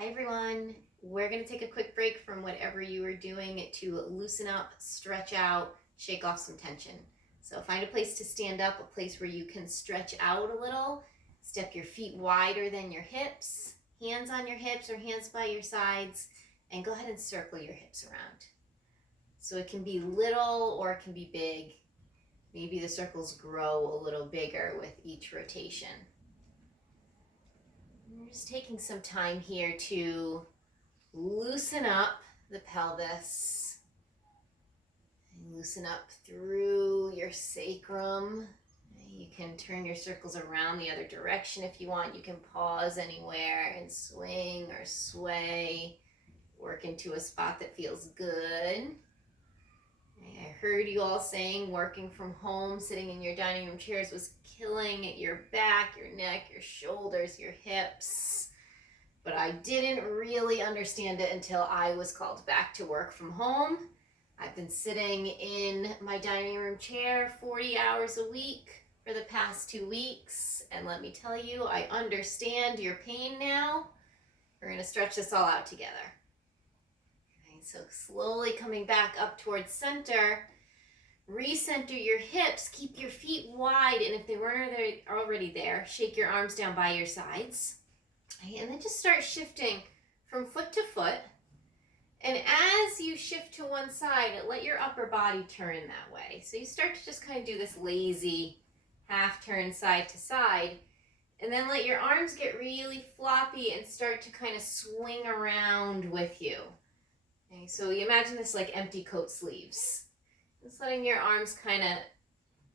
Hi everyone. We're going to take a quick break from whatever you are doing to loosen up, stretch out, shake off some tension. So find a place to stand up, a place where you can stretch out a little, step your feet wider than your hips, hands on your hips or hands by your sides, and go ahead and circle your hips around. So it can be little or it can be big. Maybe the circles grow a little bigger with each rotation. I'm just taking some time here to loosen up the pelvis. And loosen up through your sacrum. You can turn your circles around the other direction if you want. You can pause anywhere and swing or sway. Work into a spot that feels good. I heard you all saying working from home, sitting in your dining room chairs was killing your back, your neck, your shoulders, your hips. But I didn't really understand it until I was called back to work from home. I've been sitting in my dining room chair 40 hours a week for the past 2 weeks. And let me tell you, I understand your pain now. We're going to stretch this all out together. Okay, so slowly coming back up towards center. Recenter your hips. Keep your feet wide. And if they weren't already there, shake your arms down by your sides. And then just start shifting from foot to foot. And as you shift to one side, let your upper body turn that way. So you start to just kind of do this lazy half turn side to side. And then let your arms get really floppy and start to kind of swing around with you. Okay, so you imagine this like empty coat sleeves. Just letting your arms kind of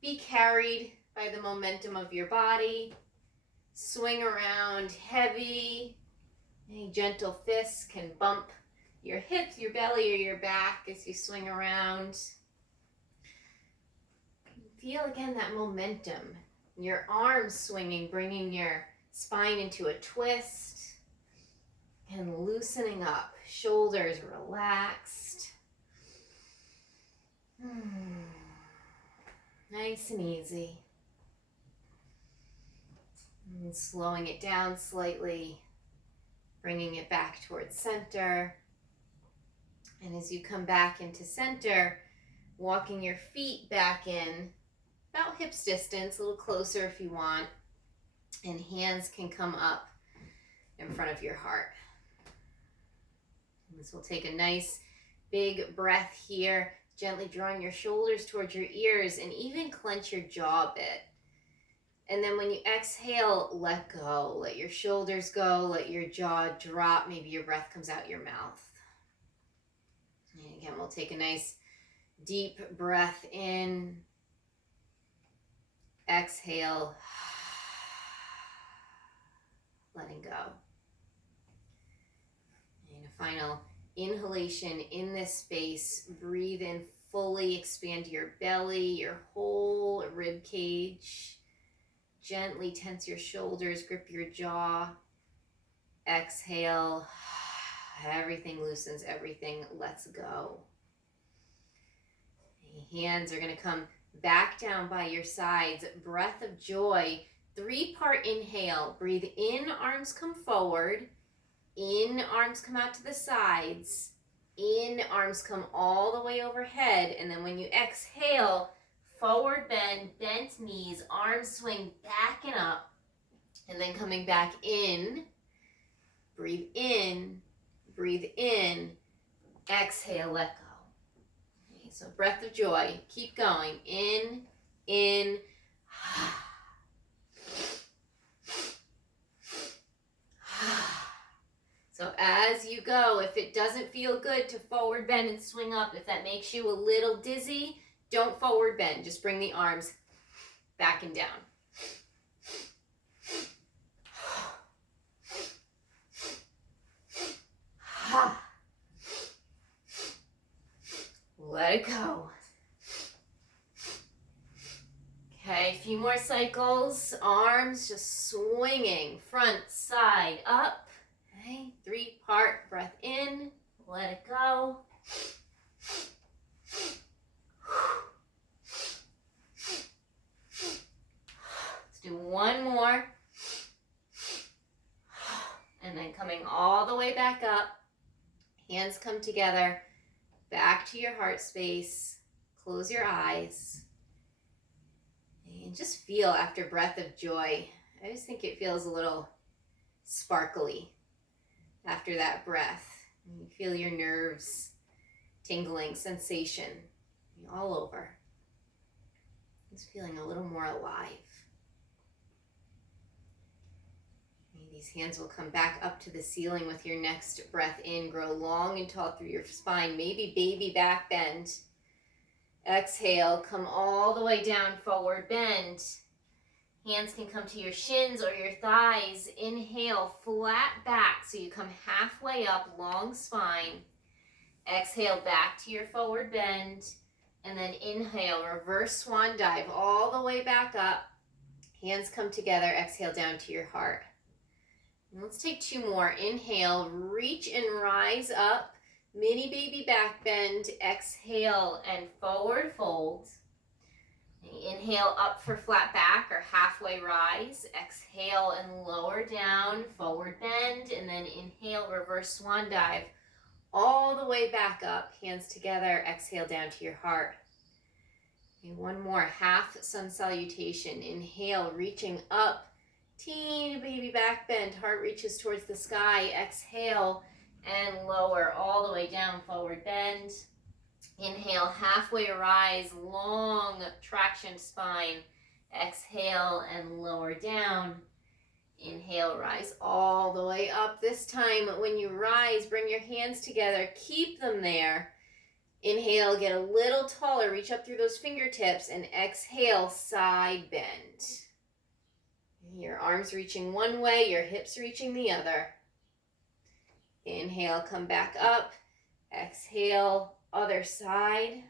be carried by the momentum of your body. Swing around heavy. Any gentle fists can bump your hips, your belly, or your back as you swing around. Feel again that momentum. Your arms swinging, bringing your spine into a twist. And loosening up. Shoulders relaxed. Nice and easy. And slowing it down slightly, bringing it back towards center. And as you come back into center, walking your feet back in, about hips distance, a little closer if you want. And hands can come up in front of your heart. And this will take a nice big breath here, gently drawing your shoulders towards your ears and even clench your jaw a bit. And then when you exhale, let go. Let your shoulders go. Let your jaw drop. Maybe your breath comes out your mouth. And again, we'll take a nice deep breath in. Exhale. Letting go. And a final inhalation in this space. Breathe in fully. Expand your belly, your whole rib cage. Gently tense your shoulders, grip your jaw. Exhale. Everything loosens, everything lets go. Hands are going to come back down by your sides. Breath of joy. 3-part inhale. Breathe in, arms come forward. In, arms come out to the sides. In, arms come all the way overhead. And then when you exhale, forward bend, bent knees, arms swing back and up, and then coming back in, breathe in, exhale, let go. Okay, so breath of joy, keep going, in, So as you go, if it doesn't feel good to forward bend and swing up, if that makes you a little dizzy, don't forward bend, just bring the arms back and down. Let it go. Okay, a few more cycles. Arms just swinging, front, side, up. Okay, 3-part breath in, let it go. Let's do one more. And then come Coming all the way back up. Hands come together, back to your heart space. Close your eyes. And just feel after breath of joy. I just think it feels a little sparkly after that breath. You feel your nerves tingling, sensation all over. Just feeling a little more alive. These hands will come back up to the ceiling with your next breath in. Grow long and tall through your spine. Maybe baby back bend. Exhale, come all the way down, forward bend. Hands can come to your shins or your thighs. Inhale, flat back, so you come halfway up, long spine. Exhale, back to your forward bend. And then inhale, reverse swan dive, all the way back up. Hands come together, exhale down to your heart. And let's take two more. Inhale, reach and rise up. Mini baby back bend. Exhale and forward fold. Inhale up for flat back or halfway rise. Exhale and lower down, forward bend. And then inhale, reverse swan dive. All the way back up, hands together, exhale down to your heart. Okay, one more, half sun salutation. Inhale, reaching up, teeny baby back bend, heart reaches towards the sky. Exhale and lower, all the way down, forward bend. Inhale, halfway rise, long traction spine. Exhale and lower down. Inhale, rise all the way up. This time, when you rise, bring your hands together. Keep them there. Inhale, get a little taller. Reach up through those fingertips. And exhale, side bend. Your arms reaching one way, your hips reaching the other. Inhale, come back up. Exhale, other side.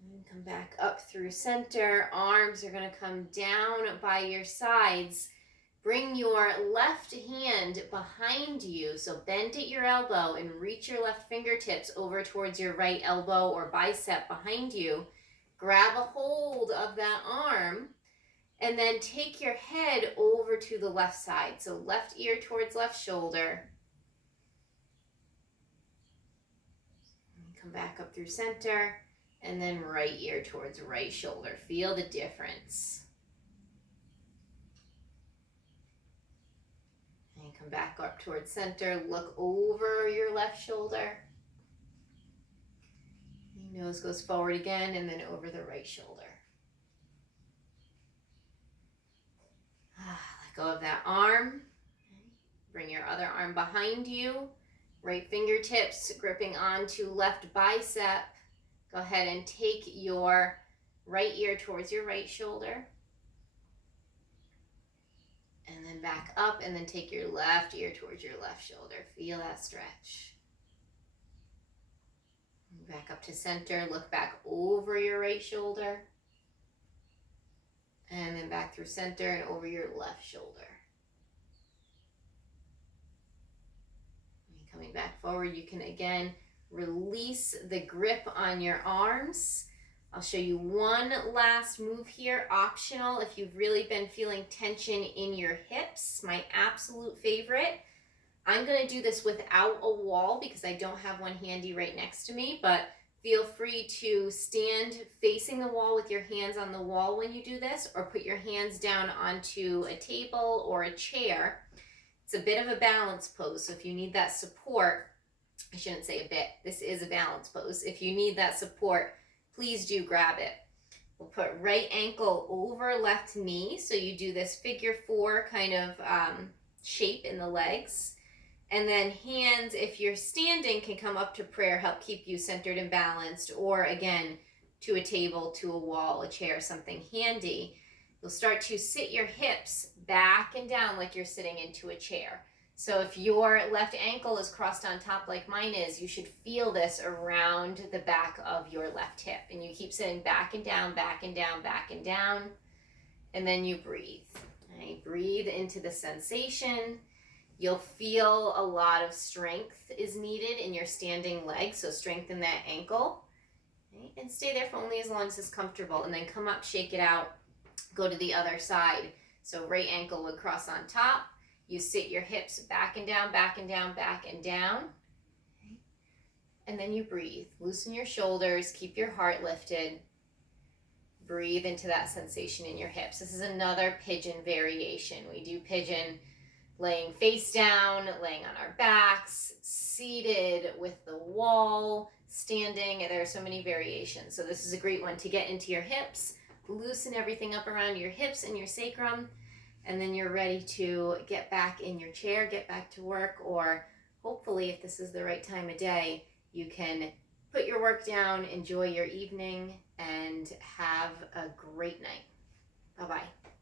And come back up through center. Arms are going to come down by your sides. Bring your left hand behind you. So bend at your elbow and reach your left fingertips over towards your right elbow or bicep behind you. Grab a hold of that arm and then take your head over to the left side. So left ear towards left shoulder. Come back up through center. And then right ear towards right shoulder. Feel the difference. And come back up towards center. Look over your left shoulder. Your nose goes forward again and then over the right shoulder. Let go of that arm. Bring your other arm behind you. Right fingertips gripping onto left bicep. Go ahead and take your right ear towards your right shoulder. And then back up and then take your left ear towards your left shoulder. Feel that stretch. Back up to center. Look back over your right shoulder. And then back through center and over your left shoulder. And coming back forward, you can again release the grip on your arms. I'll show you one last move here, optional if you've really been feeling tension in your hips, my absolute favorite. I'm going to do this without a wall because I don't have one handy right next to me, but feel free to stand facing the wall with your hands on the wall when you do this, or put your hands down onto a table or a chair. It's a bit of a balance pose, so if you need that support, I shouldn't say a bit, this is a balance pose. If you need that support, please do grab it. We'll put right ankle over left knee, so you do this figure four kind of shape in the legs. And then hands, if you're standing, can come up to prayer, help keep you centered and balanced, or again, to a table, to a wall, a chair, something handy. You'll start to sit your hips back and down like you're sitting into a chair. So if your left ankle is crossed on top like mine is, you should feel this around the back of your left hip. And you keep sitting back and down, back and down, back and down. And then you breathe. Right? Breathe into the sensation. You'll feel a lot of strength is needed in your standing leg. So strengthen that ankle. Right? And stay there for only as long as it's comfortable. And then come up, shake it out, go to the other side. So right ankle would cross on top. You sit your hips back and down, back and down, back and down. Okay. And then you breathe. Loosen your shoulders, keep your heart lifted. Breathe into that sensation in your hips. This is another pigeon variation. We do pigeon laying face down, laying on our backs, seated with the wall, standing. There are so many variations. So this is a great one to get into your hips, loosen everything up around your hips and your sacrum, and then you're ready to get back in your chair, get back to work, or hopefully if this is the right time of day, you can put your work down, enjoy your evening, and have a great night. Bye-bye.